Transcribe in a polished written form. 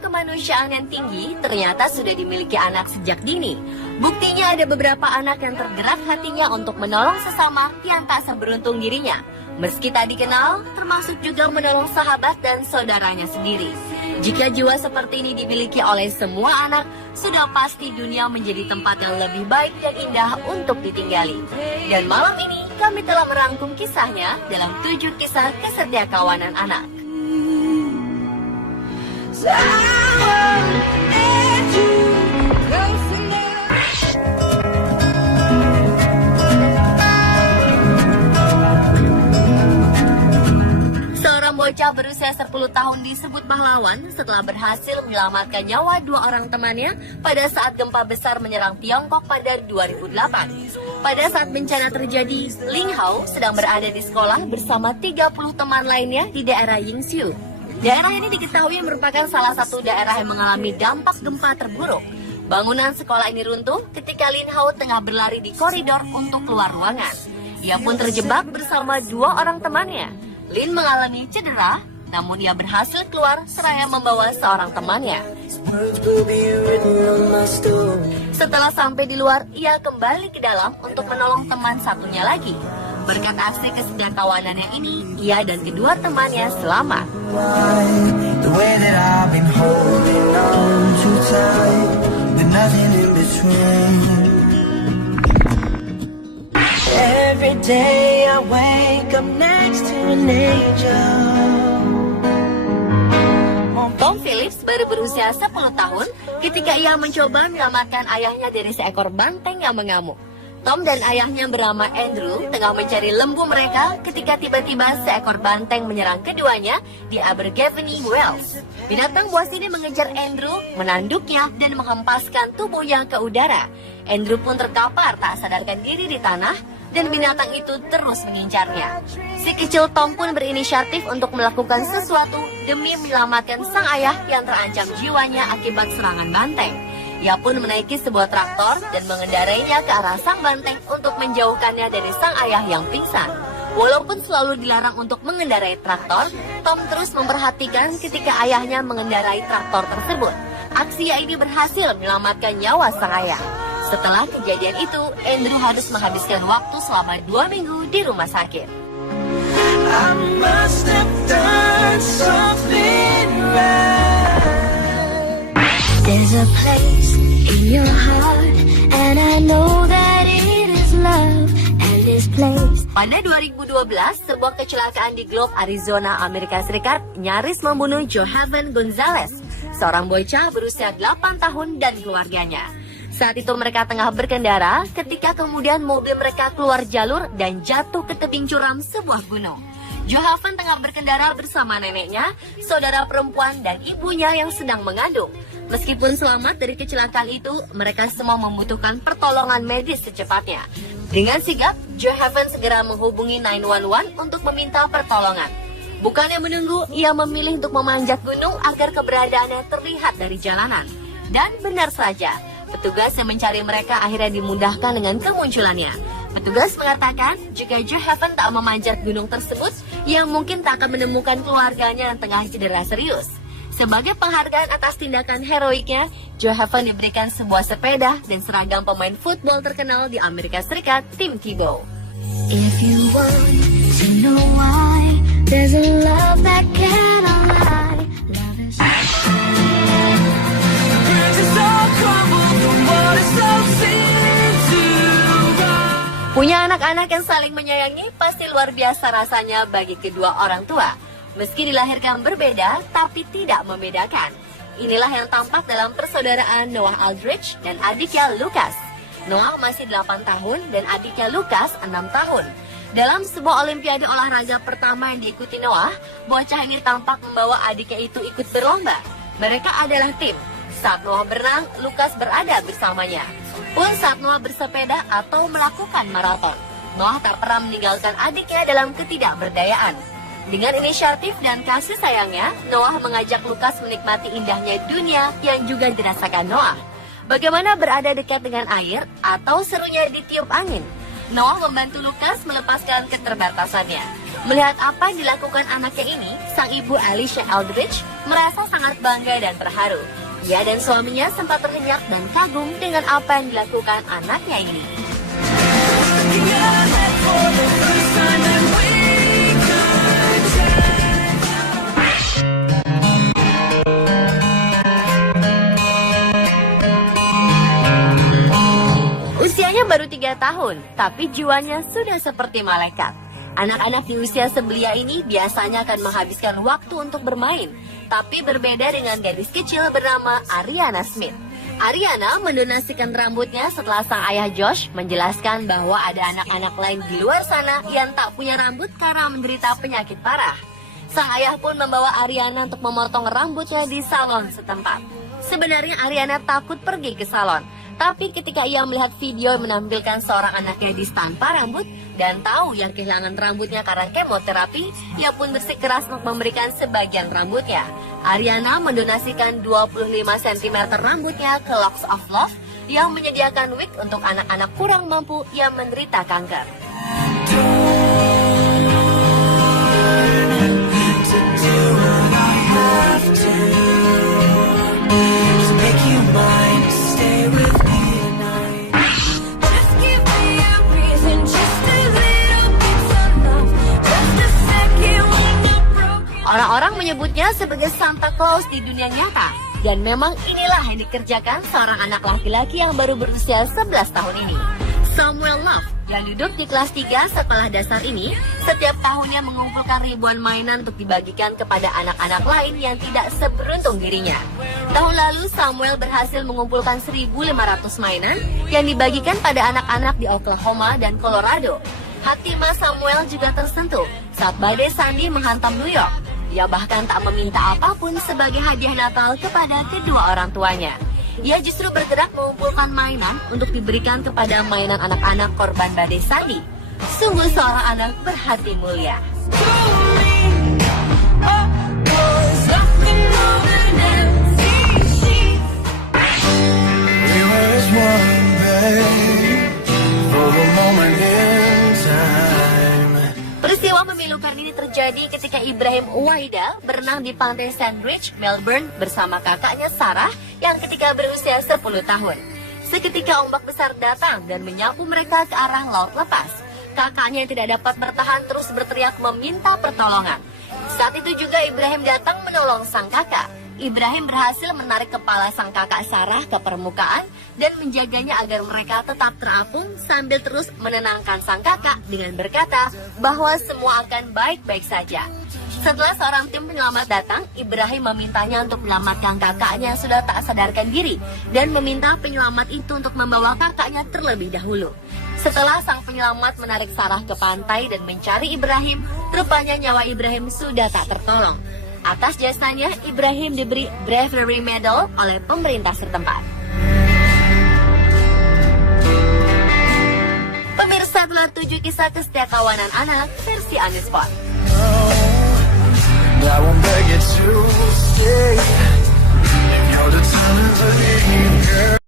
kemanusiaan yang tinggi ternyata sudah dimiliki anak sejak dini. Buktinya ada beberapa anak yang tergerak hatinya untuk menolong sesama yang tak seberuntung dirinya. Meski tak dikenal, termasuk juga menolong sahabat dan saudaranya sendiri. Jika jiwa seperti ini dimiliki oleh semua anak, sudah pasti dunia menjadi tempat yang lebih baik dan indah untuk ditinggali. Dan malam ini kami telah merangkum kisahnya dalam 7 kisah kesetiakawanan anak. Seorang bocah berusia 10 tahun disebut pahlawan setelah berhasil menyelamatkan nyawa 2 orang temannya pada saat gempa besar menyerang Tiongkok pada 2008. Pada saat bencana terjadi, Ling Hao sedang berada di sekolah bersama 30 teman lainnya di daerah Yingxiu. Daerah ini diketahui merupakan salah satu daerah yang mengalami dampak gempa terburuk. Bangunan sekolah ini runtuh ketika Lin Hao tengah berlari di koridor untuk keluar ruangan. Ia pun terjebak bersama 2 orang temannya. Lin mengalami cedera, namun ia berhasil keluar seraya membawa seorang temannya. Setelah sampai di luar, ia kembali ke dalam untuk menolong teman satunya lagi. Berkat aksi kesetiakawanannya ini, ia dan kedua temannya selamat. Every day I wake up next to an angel. Tom Phillips baru berusia 10 tahun ketika ia mencoba menyelamatkan ayahnya dari seekor banteng yang mengamuk. Tom dan ayahnya bernama Andrew tengah mencari lembu mereka ketika tiba-tiba seekor banteng menyerang keduanya di Abergavenny, Wales. Binatang buas ini mengejar Andrew, menanduknya dan menghempaskan tubuhnya ke udara. Andrew pun terkapar tak sadarkan diri di tanah dan binatang itu terus mengincarnya. Si kecil Tom pun berinisiatif untuk melakukan sesuatu demi menyelamatkan sang ayah yang terancam jiwanya akibat serangan banteng. Ia pun menaiki sebuah traktor dan mengendarainya ke arah sang banteng untuk menjauhkannya dari sang ayah yang pingsan. Walaupun selalu dilarang untuk mengendarai traktor, Tom terus memperhatikan ketika ayahnya mengendarai traktor tersebut. Aksinya ini berhasil menyelamatkan nyawa sang ayah. Setelah kejadian itu, Andrew harus menghabiskan waktu selama 2 minggu di rumah sakit. I must have done something right. There's a place in your heart, and I know that it is love, and this place. Pada 2012, sebuah kecelakaan di Globe, Arizona, Amerika Serikat nyaris membunuh Johaven Gonzalez, seorang bocah berusia 8 tahun dan keluarganya. Saat itu mereka tengah berkendara ketika kemudian mobil mereka keluar jalur dan jatuh ke tebing curam sebuah gunung. Johaven tengah berkendara bersama neneknya, saudara perempuan dan ibunya yang sedang mengandung. Meskipun selamat dari kecelakaan itu, mereka semua membutuhkan pertolongan medis secepatnya. Dengan sigap, Johaven segera menghubungi 911 untuk meminta pertolongan. Bukannya menunggu, ia memilih untuk memanjat gunung agar keberadaannya terlihat dari jalanan. Dan benar saja, petugas yang mencari mereka akhirnya dimudahkan dengan kemunculannya. Petugas mengatakan jika Johaven tak memanjat gunung tersebut, ia mungkin tak akan menemukan keluarganya yang tengah cedera serius. Sebagai penghargaan atas tindakan heroiknya, Johaven diberikan sebuah sepeda dan seragam pemain football terkenal di Amerika Serikat, Tim Tebow. If you want to know why, there's a love that cannot lie. Love is bridges all crumble, the water so thin to run. Punya anak-anak yang saling menyayangi pasti luar biasa rasanya bagi kedua orang tua. Meski dilahirkan berbeda, tapi tidak membedakan. Inilah yang tampak dalam persaudaraan Noah Aldrich dan adiknya Lucas. Noah masih 8 tahun dan adiknya Lucas 6 tahun. Dalam sebuah olimpiade olahraga pertama yang diikuti Noah, bocah ini tampak membawa adiknya itu ikut berlomba. Mereka adalah tim. Saat Noah berenang, Lucas berada bersamanya. Pun saat Noah bersepeda atau melakukan maraton, Noah tak pernah meninggalkan adiknya dalam ketidakberdayaan. Dengan inisiatif dan kasih sayangnya, Noah mengajak Lucas menikmati indahnya dunia yang juga dirasakan Noah. Bagaimana berada dekat dengan air atau serunya ditiup angin? Noah membantu Lucas melepaskan keterbatasannya. Melihat apa yang dilakukan anaknya ini, sang ibu Alicia Aldrich merasa sangat bangga dan terharu. Ia dan suaminya sempat terhenyak dan kagum dengan apa yang dilakukan anaknya ini. Usianya baru 3 tahun, tapi jiwanya sudah seperti malaikat. Anak-anak di usia sebelia ini biasanya akan menghabiskan waktu untuk bermain, tapi berbeda dengan gadis kecil bernama Ariana Smith. Ariana mendonasikan rambutnya setelah sang ayah Josh menjelaskan bahwa ada anak-anak lain di luar sana yang tak punya rambut karena menderita penyakit parah. Sang ayah pun membawa Ariana untuk memotong rambutnya di salon setempat. Sebenarnya Ariana takut pergi ke salon, tapi ketika ia melihat video yang menampilkan seorang anak gadis tanpa rambut dan tahu yang kehilangan rambutnya karena kemoterapi, ia pun bersikeras untuk memberikan sebagian rambutnya. Ariana mendonasikan 25 cm rambutnya ke Locks of Love yang menyediakan wig untuk anak-anak kurang mampu yang menderita kanker. Orang-orang menyebutnya sebagai Santa Claus di dunia nyata. Dan memang inilah yang dikerjakan seorang anak laki-laki yang baru berusia 11 tahun ini. Samuel Love, yang duduk di kelas 3 sekolah dasar ini, setiap tahunnya mengumpulkan ribuan mainan untuk dibagikan kepada anak-anak lain yang tidak seberuntung dirinya. Tahun lalu, Samuel berhasil mengumpulkan 1.500 mainan yang dibagikan pada anak-anak di Oklahoma dan Colorado. Hati Mas Samuel juga tersentuh saat badai Sandy menghantam New York. Ia bahkan tak meminta apapun sebagai hadiah Natal kepada kedua orang tuanya. Ia justru bergerak mengumpulkan mainan untuk diberikan kepada mainan anak-anak korban badai Sandy. Sungguh seorang anak berhati mulia. Peristiwa memilukan ini terjadi ketika Ibrahim Uwaida berenang di pantai Sandridge, Melbourne bersama kakaknya Sarah yang ketika berusia 10 tahun. Seketika ombak besar datang dan menyapu mereka ke arah laut lepas. Kakaknya yang tidak dapat bertahan terus berteriak meminta pertolongan. Saat itu juga Ibrahim datang menolong sang kakak. Ibrahim berhasil menarik kepala sang kakak Sarah ke permukaan dan menjaganya agar mereka tetap terapung sambil terus menenangkan sang kakak dengan berkata bahwa semua akan baik-baik saja. Setelah seorang tim penyelamat datang, Ibrahim memintanya untuk menyelamatkan kakaknya yang sudah tak sadarkan diri dan meminta penyelamat itu untuk membawa kakaknya terlebih dahulu. Setelah sang penyelamat menarik Sarah ke pantai dan mencari Ibrahim, rupanya nyawa Ibrahim sudah tak tertolong. Atas jasanya, Ibrahim diberi Bravery Medal oleh pemerintah setempat. Pemirsa, itulah 7 kisah kesetiakawanan anak versi Anisport. I won't beg you to stay. If you're determined to leave, girl.